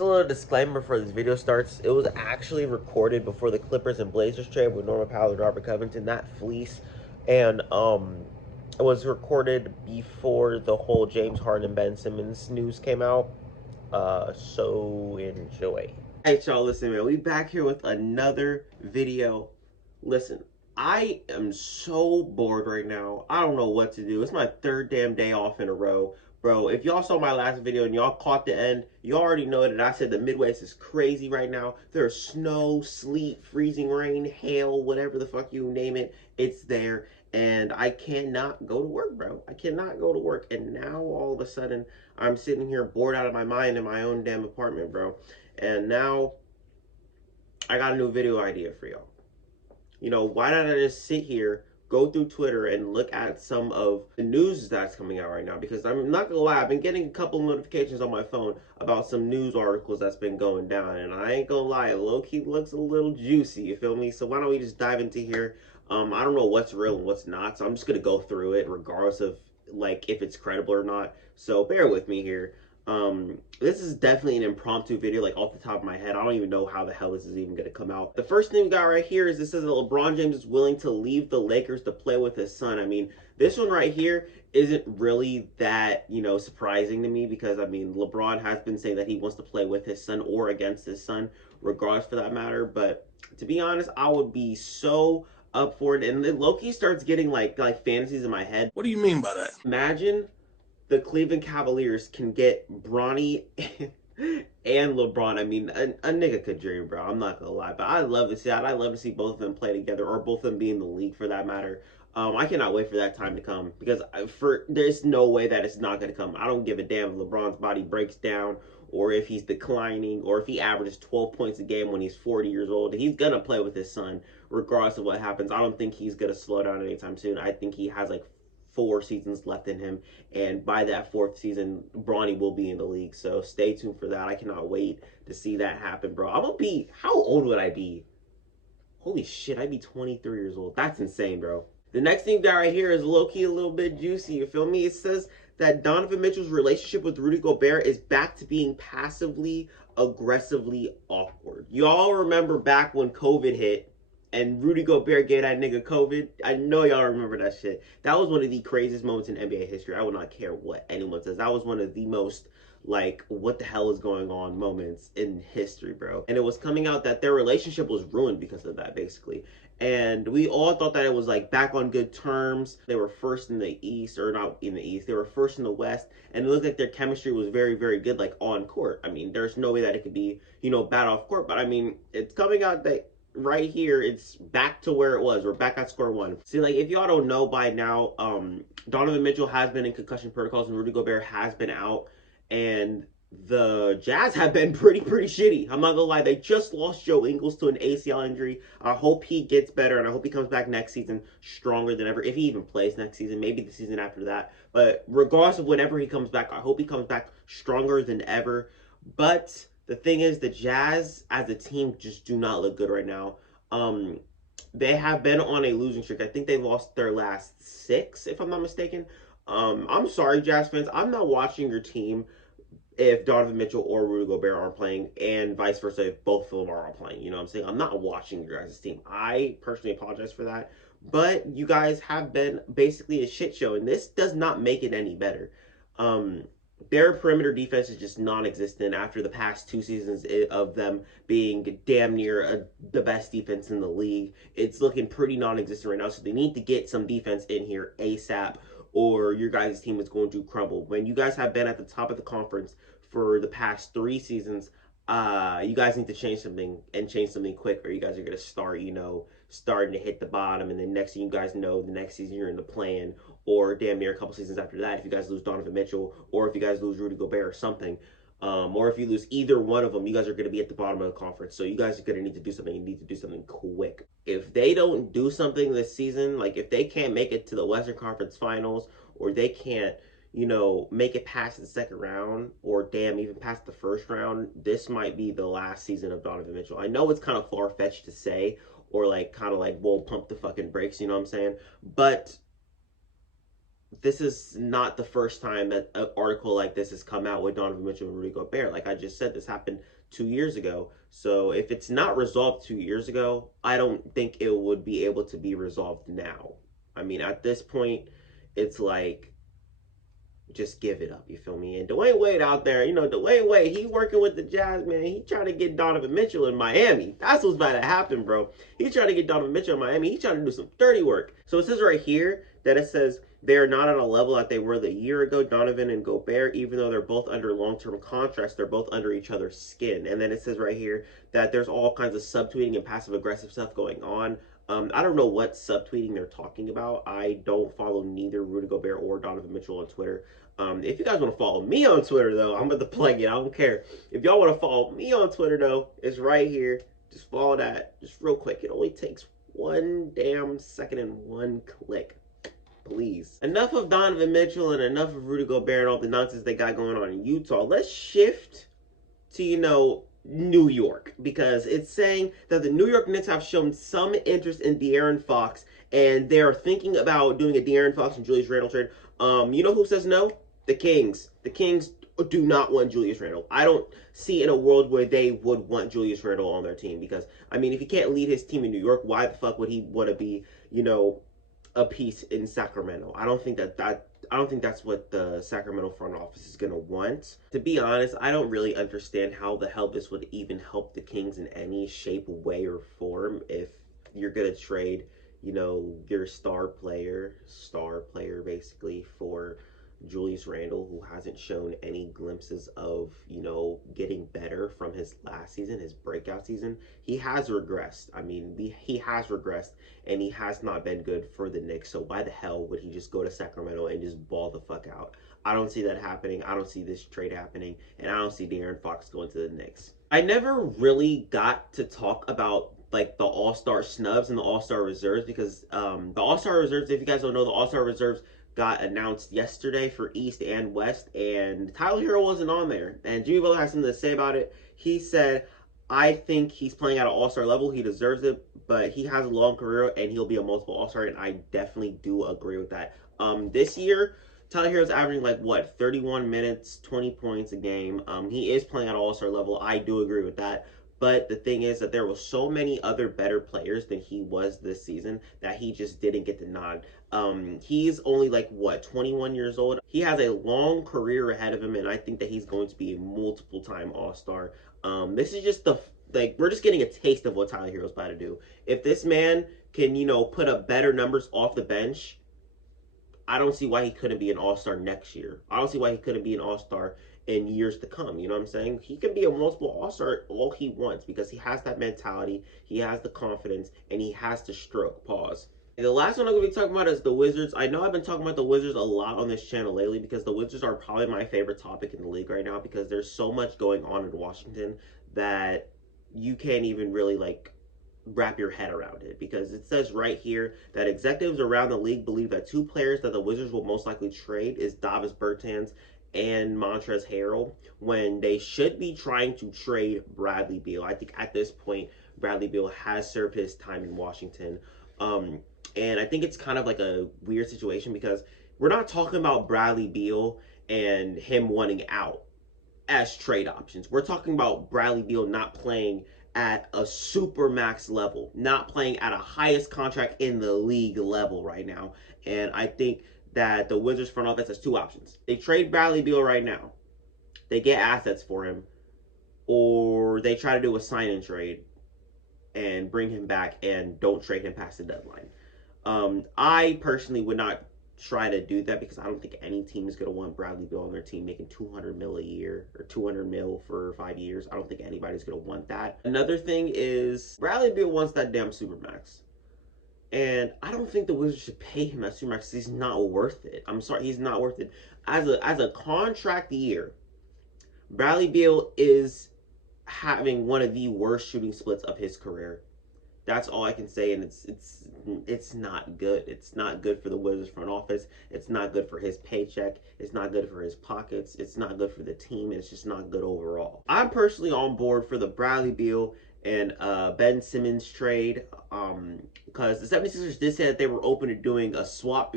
Just a little disclaimer before this video starts. It was actually recorded before the Clippers and Blazers trade with Norman Powell and Robert Covington, not fleece. And it was recorded before the whole James Harden and Ben Simmons news came out. So enjoy. Alright, y'all, listen, man. We back here with another video. Listen, I am so bored right now. I don't know what to do. It's my third damn day off in a row. Bro, if y'all saw my last video and y'all caught the end, you already know that I said the Midwest is crazy right now. There's snow, sleet, freezing rain, hail, whatever the fuck you name it, it's there. And I cannot go to work, bro. I cannot go to work. And now all of a sudden, I'm sitting here bored out of my mind in my own damn apartment, bro. And now I got a new video idea for y'all. You know, why don't I just sit here, go through Twitter, and look at some of the news that's coming out right now? Because I'm not gonna lie, I've been getting a couple notifications on my phone about some news articles that's been going down, and I ain't gonna lie, low-key looks a little juicy, you feel me? So why don't we just dive into here? I don't know what's real and what's not, so I'm just gonna go through it regardless of, like, if it's credible or not. So bear with me here. This is definitely an impromptu video, like off the top of my head. I don't even know how the hell this is even gonna come out. The first thing we got right here is this says that LeBron James is willing to leave the Lakers to play with his son. I mean, this one right here isn't really that, you know, surprising to me because, I mean, LeBron has been saying that he wants to play with his son or against his son, regardless for that matter. But to be honest, I would be so up for it. And then Loki starts getting like fantasies in my head. What do you mean by that? Imagine the Cleveland Cavaliers can get Bronny and LeBron. I mean, a nigga could dream, bro. I'm not gonna lie, but I love to see that. I love to see both of them play together, or both of them be in the league for that matter. I cannot wait for that time to come because there's no way that it's not gonna come. I don't give a damn if LeBron's body breaks down or if he's declining or if he averages 12 points a game when he's 40 years old. He's gonna play with his son regardless of what happens. I don't think he's gonna slow down anytime soon. I think he has like 4 seasons left in him, and by that 4th season, Bronny will be in the league. So stay tuned for that. I cannot wait to see that happen, bro. I'm gonna be, how old would I be? Holy shit, I'd be 23 years old. That's insane, bro. The next thing we got right here is low-key a little bit juicy, you feel me? It says that Donovan Mitchell's relationship with Rudy Gobert is back to being passively, aggressively awkward. Y'all remember back when COVID hit, and Rudy Gobert gave that nigga COVID. I know y'all remember that shit. That was one of the craziest moments in NBA history. I would not care what anyone says. That was one of the most, like, what the hell is going on moments in history, bro. And it was coming out that their relationship was ruined because of that, basically. And we all thought that it was, like, back on good terms. They were first in the East, or not in the East. They were first in the West. And it looked like their chemistry was very, very good, like, on court. I mean, there's no way that it could be, you know, bad off court. But, I mean, it's coming out that right here it's back to where it was. We're back at square one. See, like, if y'all don't know by now, Donovan Mitchell has been in concussion protocols and Rudy Gobert has been out, and the Jazz have been pretty shitty. I'm not gonna lie, they just lost Joe Ingles to an ACL injury. I hope he gets better, and I hope he comes back next season stronger than ever, if he even plays next season, maybe the season after that. But regardless of whenever he comes back, I hope he comes back stronger than ever. But the thing is, the Jazz as a team just do not look good right now. They have been on a losing streak. I think they lost their last 6, if I'm not mistaken. I'm sorry, Jazz fans. I'm not watching your team if Donovan Mitchell or Rudy Gobert aren't playing, and vice versa if both of them are playing. You know what I'm saying? I'm not watching your guys' team. I personally apologize for that. But you guys have been basically a shit show, and this does not make it any better. Their perimeter defense is just non-existent after the past 2 seasons of them being damn near the best defense in the league. It's looking pretty non-existent right now, so they need to get some defense in here ASAP, or your guys' team is going to crumble. When you guys have been at the top of the conference for the past 3 seasons, you guys need to change something, and change something quick, or you guys are going to start, you know, starting to hit the bottom, and then next thing you guys know, the next season you're in the play-in, or damn near a couple seasons after that, if you guys lose Donovan Mitchell, or if you guys lose Rudy Gobert or something, or if you lose either one of them, you guys are going to be at the bottom of the conference. So you guys are going to need to do something. You need to do something quick. If they don't do something this season, like if they can't make it to the Western Conference Finals, or they can't, you know, make it past the 2nd round, or damn, even past the 1st round, this might be the last season of Donovan Mitchell. I know it's kind of far-fetched to say, or like kind of like, whoa, pump the fucking brakes, you know what I'm saying? But this is not the first time that an article like this has come out with Donovan Mitchell and Rudy Gobert. Like I just said, this happened 2 years ago. So if it's not resolved 2 years ago, I don't think it would be able to be resolved now. I mean, at this point, it's like just give it up. You feel me? And Dwayne Wade out there, Dwayne Wade, he working with the Jazz, man. He trying to get Donovan Mitchell in Miami. That's what's about to happen, bro. He trying to get Donovan Mitchell in Miami. He trying to do some dirty work. So it says right here that it says they are not at a level that they were the year ago, Donovan and Gobert, even though they're both under long-term contracts, they're both under each other's skin. And then it says right here that there's all kinds of subtweeting and passive-aggressive stuff going on. I don't know what subtweeting they're talking about. I don't follow neither Rudy Gobert or Donovan Mitchell on Twitter. If you guys want to follow me on Twitter, though, I'm going to plug it. I don't care. If y'all want to follow me on Twitter, though, it's right here. Just follow that. Just real quick. It only takes one damn second and one click. Please. Enough of Donovan Mitchell and enough of Rudy Gobert and all the nonsense they got going on in Utah. Let's shift to, New York, because it's saying that the New York Knicks have shown some interest in De'Aaron Fox, and they're thinking about doing a De'Aaron Fox and Julius Randle trade. You know who says no? The Kings. The Kings do not want Julius Randle. I don't see in a world where they would want Julius Randle on their team, because, I mean, if he can't lead his team in New York, why the fuck would he want to be, a piece in Sacramento? I don't think that's what the Sacramento front office is going to want. To be honest, I don't really understand how the hell this would even help the Kings in any shape, way, or form if you're going to trade, your star player basically for Julius Randle, who hasn't shown any glimpses of, getting better from his last season, his breakout season. He has regressed. I mean, he has regressed, and he has not been good for the Knicks. So why the hell would he just go to Sacramento and just ball the fuck out? I don't see that happening. I don't see this trade happening, and I don't see De'Aaron Fox going to the Knicks. I never really got to talk about like the All-Star snubs and the All-Star reserves, because the All-Star reserves, if you guys don't know, the All-Star reserves got announced yesterday for East and West, and Tyler Herro wasn't on there. And Jimmy Butler has something to say about it. He said, I think he's playing at an all-star level. He deserves it, but he has a long career, and he'll be a multiple all-star, and I definitely do agree with that. This year, Tyler Herro's averaging, 31 minutes, 20 points a game. He is playing at an all-star level. I do agree with that. But the thing is that there were so many other better players than he was this season that he just didn't get the nod. He's only 21 years old. He has a long career ahead of him, and I think that he's going to be a multiple-time All-Star. This is just we're just getting a taste of what Tyler Herro's about to do. If this man can, put up better numbers off the bench, I don't see why he couldn't be an All-Star next year. I don't see why he couldn't be an All-Star in years to come. You know what I'm saying? He can be a multiple all-star all he wants, because he has that mentality, he has the confidence, and he has the stroke. Pause. And the last one I'm going to be talking about is the Wizards. I know I've been talking about the Wizards a lot on this channel lately, because the Wizards are probably my favorite topic in the league right now, because there's so much going on in Washington that you can't even really wrap your head around it, because it says right here that executives around the league believe that two players that the Wizards will most likely trade is Davis Bertans and Montrezl Harrell, when they should be trying to trade Bradley Beal. I think at this point, Bradley Beal has served his time in Washington. And I think it's kind of like a weird situation, because we're not talking about Bradley Beal and him wanting out as trade options. We're talking about Bradley Beal not playing at a super max level, not playing at a highest contract in the league level right now. And I think that the Wizards front office has two options. They trade Bradley Beal right now, they get assets for him, or they try to do a sign-in trade and bring him back and don't trade him past the deadline. I personally would not try to do that, because I don't think any team is going to want Bradley Beal on their team making $200 million a year, or $200 million for 5 years. I don't think anybody's going to want that. Another thing is Bradley Beal wants that damn supermax. And I don't think the Wizards should pay him that supermax, because he's not worth it. I'm sorry, he's not worth it. As a contract year, Bradley Beal is having one of the worst shooting splits of his career. That's all I can say, and it's not good. It's not good for the Wizards front office. It's not good for his paycheck. It's not good for his pockets. It's not good for the team. It's just not good overall. I'm personally on board for the Bradley Beal and Ben Simmons trade. Because the 76ers did say that they were open to doing a swap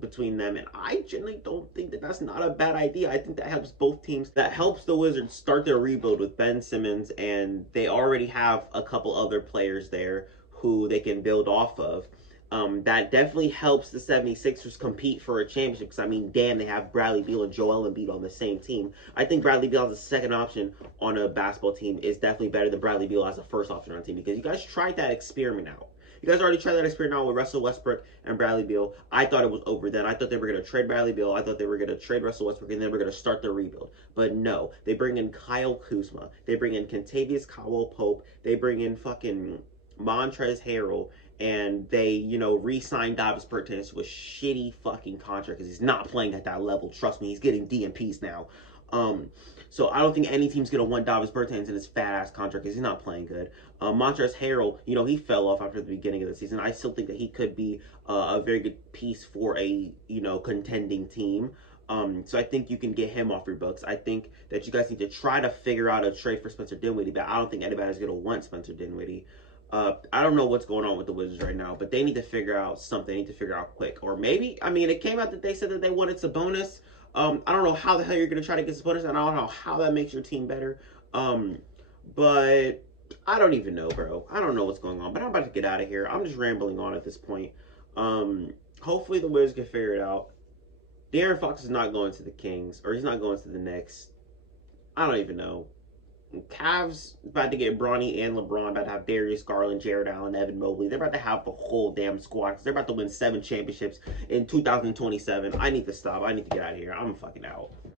between them, and I generally don't think that that's not a bad idea. I think that helps both teams. That helps the Wizards start their rebuild with Ben Simmons, and they already have a couple other players there who they can build off of. That definitely helps the 76ers compete for a championship because, I mean, damn, they have Bradley Beal and Joel Embiid on the same team. I think Bradley Beal as a second option on a basketball team is definitely better than Bradley Beal as a first option on a team because you guys tried that experiment out. You guys already tried that experiment out with Russell Westbrook and Bradley Beal. I thought it was over then. I thought they were going to trade Bradley Beal. I thought they were going to trade Russell Westbrook, and then we're going to start the rebuild. But no, they bring in Kyle Kuzma. They bring in Kentavious Caldwell-Pope. They bring in fucking Montrezl Harrell, and they, re-signed Davis Bertans to a shitty fucking contract because he's not playing at that level. Trust me, he's getting DMPs now. So I don't think any team's gonna want Davis Bertans in his fat ass contract because he's not playing good. Montrezl Harrell, he fell off after the beginning of the season. I still think that he could be a very good piece for a contending team. So I think you can get him off your books. I think that you guys need to try to figure out a trade for Spencer Dinwiddie, but I don't think anybody's gonna want Spencer Dinwiddie. I don't know what's going on with the Wizards right now, but they need to figure out something. They need to figure out quick. Or maybe, I mean, it came out that they said that they wanted Sabonis. I don't know how the hell you're going to try to get Sabonis, and I don't know how that makes your team better. But I don't even know, bro. I don't know what's going on, but I'm about to get out of here. I'm just rambling on at this point. Hopefully the Wizards can figure it out. De'Aaron Fox is not going to the Kings, or he's not going to the Knicks. I don't even know. Cavs about to get Bronny and LeBron, about to have Darius Garland, Jared Allen, Evan Mobley. They're about to have the whole damn squad because they're about to win 7 championships in 2027. I need to stop. I need to get out of here. I'm fucking out.